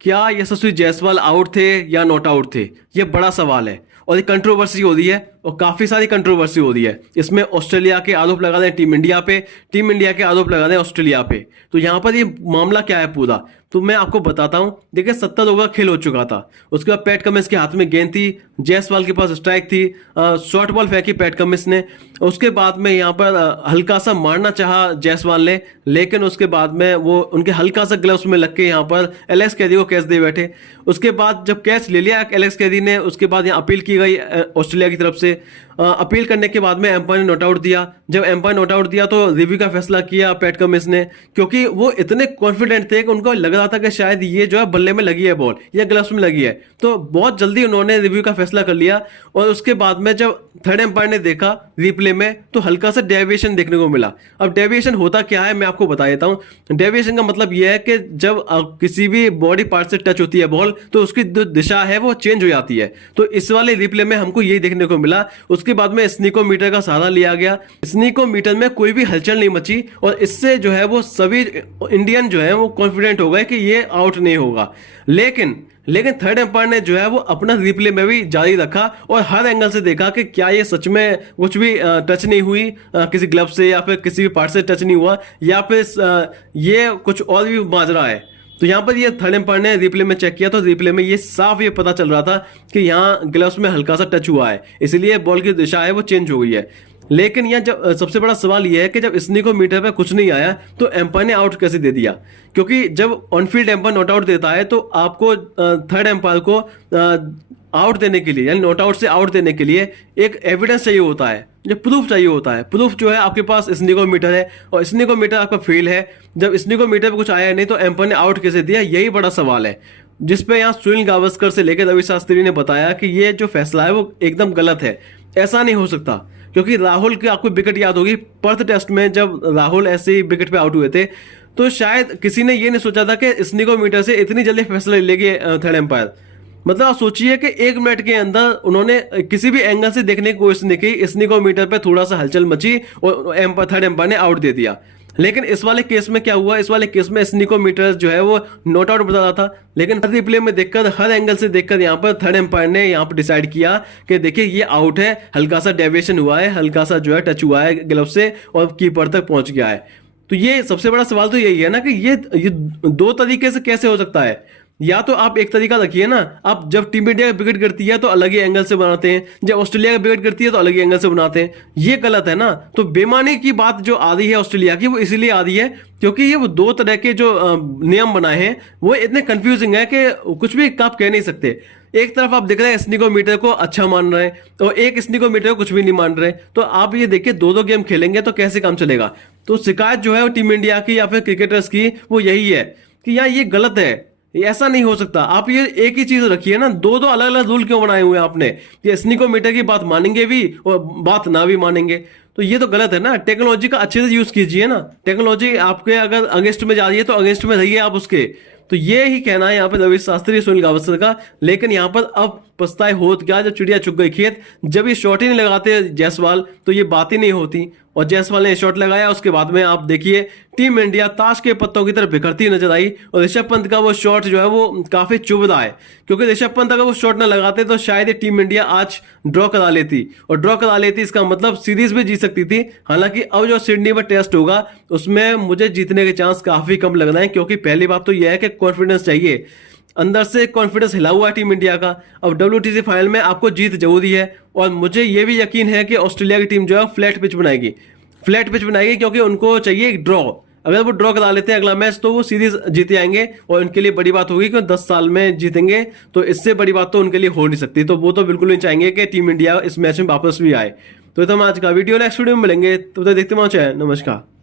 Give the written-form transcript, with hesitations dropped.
क्या यशस्वी जायसवाल आउट थे या नॉट आउट थे, ये बड़ा सवाल है और ये कंट्रोवर्सी हो रही है और काफी सारी कंट्रोवर्सी हो रही है। इसमें ऑस्ट्रेलिया के आरोप लगा रहे हैं टीम इंडिया पे, टीम इंडिया के आरोप लगा रहे हैं ऑस्ट्रेलिया पे। तो यहाँ पर ये मामला क्या है पूरा, तो मैं आपको बताता हूँ। देखिए 70 ओवर का खेल हो चुका था, उसके बाद पैट कमिंस के हाथ में गेंद थी, जायसवाल के पास स्ट्राइक थी, शॉर्ट बॉल फेंकी पैट कमिंस ने। उसके बाद में यहाँ पर हल्का सा मारना चाहा जायसवाल ने, लेकिन उसके बाद में वो उनके हल्का सा ग्लव्स में लग के यहाँ पर एलेक्स कैदी को कैच दे बैठे। उसके बाद जब कैच ले लिया एलेक्स कैदी ने, उसके बाद यहाँ अपील की गई ऑस्ट्रेलिया की तरफ से। अपील करने के बाद में एम्पायर ने नॉट आउट दिया। जब एम्पायर नॉट आउट दिया तो रिव्यू का फैसला किया पैट कमिंस ने, क्योंकि वो इतने कॉन्फिडेंट थे कि उनको लग रहा था कि शायद ये जो है बल्ले में लगी है बॉल या ग्लव्स में लगी है। तो बहुत जल्दी उन्होंने रिव्यू का फैसला कर लिया और उसके बाद में जब थर्ड एम्पायर ने देखा रिप्ले में तो हल्का सा डेविएशन देखने को मिला। अब डेविएशन होता क्या है मैं आपको बता देता हूँ। डेविएशन का मतलब यह है कि जब किसी भी बॉडी पार्ट से टच होती है बॉल तो उसकी जो दिशा है वो चेंज हो जाती है। तो इस वाले रिप्ले में हमको यही देखने को मिला। उसके बाद में स्नीकोमीटर का सहारा लिया गया। स्नीकोमीटर में कोई भी हलचल नहीं मची और इससे जो है वो सभी इंडियन जो है वो कॉन्फिडेंट हो गए कि ये आउट नहीं होगा। लेकिन थर्ड एम्पायर ने जो है वो अपना रिप्ले में भी जारी रखा और हर एंगल से देखा कि क्या ये सच में कुछ भी टच नहीं हुई किसी ग्लव से, या फिर किसी भी पार्ट से टच नहीं हुआ, या फिर ये कुछ और भी माजरा है। तो यहाँ पर ये थर्ड एम्पायर ने रिप्ले में चेक किया तो रिप्ले में ये साफ ये पता चल रहा था कि यहाँ ग्लव्स में हल्का सा टच हुआ है, इसलिए बॉल की दिशा है वो चेंज हो गई है। लेकिन यह जब सबसे बड़ा सवाल यह है कि जब स्नीकोमीटर पे कुछ नहीं आया तो एम्पायर ने आउट कैसे दे दिया, क्योंकि जब ऑनफील्ड एम्पायर नॉट आउट देता है तो आपको थर्ड एम्पायर को आउट देने के लिए यानी नॉट आउट से आउट देने के लिए एक एविडेंस चाहिए होता है, जो प्रूफ चाहिए होता है। प्रूफ जो है आपके पास स्नीकोमीटर है और स्नीकोमीटर आपका फेल है। जब स्नीकोमीटर पे कुछ आया नहीं तो एम्पायर ने आउट कैसे दिया, यही बड़ा सवाल है, जिसपे यहाँ सुनील गावस्कर से लेकर रवि शास्त्री ने बताया कि ये जो फैसला है वो एकदम गलत है, ऐसा नहीं हो सकता। क्योंकि राहुल की आपको विकेट याद होगी पर्थ टेस्ट में, जब राहुल ऐसे ही विकेट पे आउट हुए थे तो शायद किसी ने ये नहीं सोचा था कि स्नीकोमीटर से इतनी जल्दी फैसला लेंगे थर्ड एम्पायर। मतलब आप सोचिए कि 1 मिनट के अंदर उन्होंने किसी भी एंगल से देखने की कोशिश नहीं की, स्नीकोमीटर पे थोड़ा सा हलचल मची और थर्ड एम्पायर ने आउट दे दिया। लेकिन इस वाले केस में क्या हुआ, इस वाले केस में स्नीकोमीटर जो है वो नॉट आउट बता रहा था, लेकिन हर रिप्ले में देखकर हर एंगल से देखकर यहाँ पर थर्ड एम्पायर ने यहाँ पर डिसाइड किया कि देखिए ये आउट है, हल्का सा डेविएशन हुआ है, हल्का सा जो है टच हुआ है ग्लव से और कीपर तक पहुंच गया है। तो ये सबसे बड़ा सवाल तो यही है ना कि ये दो तरीके से कैसे हो सकता है। या तो आप एक तरीका रखिए ना, आप जब टीम इंडिया विकेट गिरती है तो अलग ही एंगल से बनाते हैं, जब ऑस्ट्रेलिया का विकेट गिरती है तो अलग ही एंगल से बनाते हैं, ये गलत है ना। तो बेमानी की बात जो आ रही है ऑस्ट्रेलिया की वो इसीलिए आ रही है क्योंकि ये वो दो तरह के जो नियम बनाए हैं वो इतने कंफ्यूजिंग है कि कुछ भी आप कह नहीं सकते। एक तरफ आप देख रहे हैं स्नीकोमीटर को अच्छा मान रहे हैं और एक स्नीकोमीटर को कुछ भी नहीं मान रहे, तो आप ये देखिए दो गेम खेलेंगे तो कैसे काम चलेगा। तो शिकायत जो है वो टीम इंडिया की या फिर क्रिकेटर्स की वो यही है कि यार ये गलत है, ऐसा नहीं हो सकता। आप ये एक ही चीज रखिए ना, दो अलग अलग रूल क्यों बनाए हुए हैं आपने, ये स्नीकोमीटर की बात मानेंगे भी और बात ना भी मानेंगे, तो ये तो गलत है ना। टेक्नोलॉजी का अच्छे से यूज कीजिए ना, टेक्नोलॉजी आपके अगर अगेंस्ट में जा रही है तो अगेंस्ट में रहिए आप उसके। तो ये ही कहना है यहाँ पे रवि शास्त्री सुनील गावस्कर का। लेकिन यहाँ पर अब पछताए होत क्या, जब चिड़िया चुग गई खेत, जब ये शॉट ही नहीं लगाते जायसवाल तो ये बात ही नहीं होती, और जायसवाल ने शॉट लगाया। उसके बाद में आप देखिए टीम इंडिया ताश के पत्तों की तरफ बिखरती नजर आई और ऋषभ पंत का वो शॉट जो है वो काफी चुभ रहा है, क्योंकि ऋषभ पंत अगर वो शॉट ना लगाते तो शायद ये टीम इंडिया आज ड्रॉ करा लेती, और ड्रॉ करा लेती इसका मतलब सीरीज भी जीत सकती थी। हालांकि अब जो सिडनी में टेस्ट होगा उसमें मुझे जीतने के चांस काफी कम लग रहे हैं, क्योंकि पहली बात तो यह है कि कॉन्फिडेंस चाहिए, अंदर से कॉन्फिडेंस हिला हुआ है टीम इंडिया का। अब WTC फाइनल में आपको जीत जरूरी है और मुझे ये भी यकीन है कि ऑस्ट्रेलिया की टीम जो है फ्लैट पिच बनाएगी, क्योंकि उनको चाहिए एक ड्रॉ। अगर वो ड्रॉ करा लेते हैं अगला मैच तो वो सीरीज जीते आएंगे और उनके लिए बड़ी बात होगी कि 10 साल में जीतेंगे, तो इससे बड़ी बात तो उनके लिए हो नहीं सकती। तो वो तो बिल्कुल नहीं चाहेंगे कि टीम इंडिया इस मैच में वापस भी आए। तो हम आज का वीडियो नेक्स्ट वीडियो में मिलेंगे, तब तक देखते रहो। नमस्कार।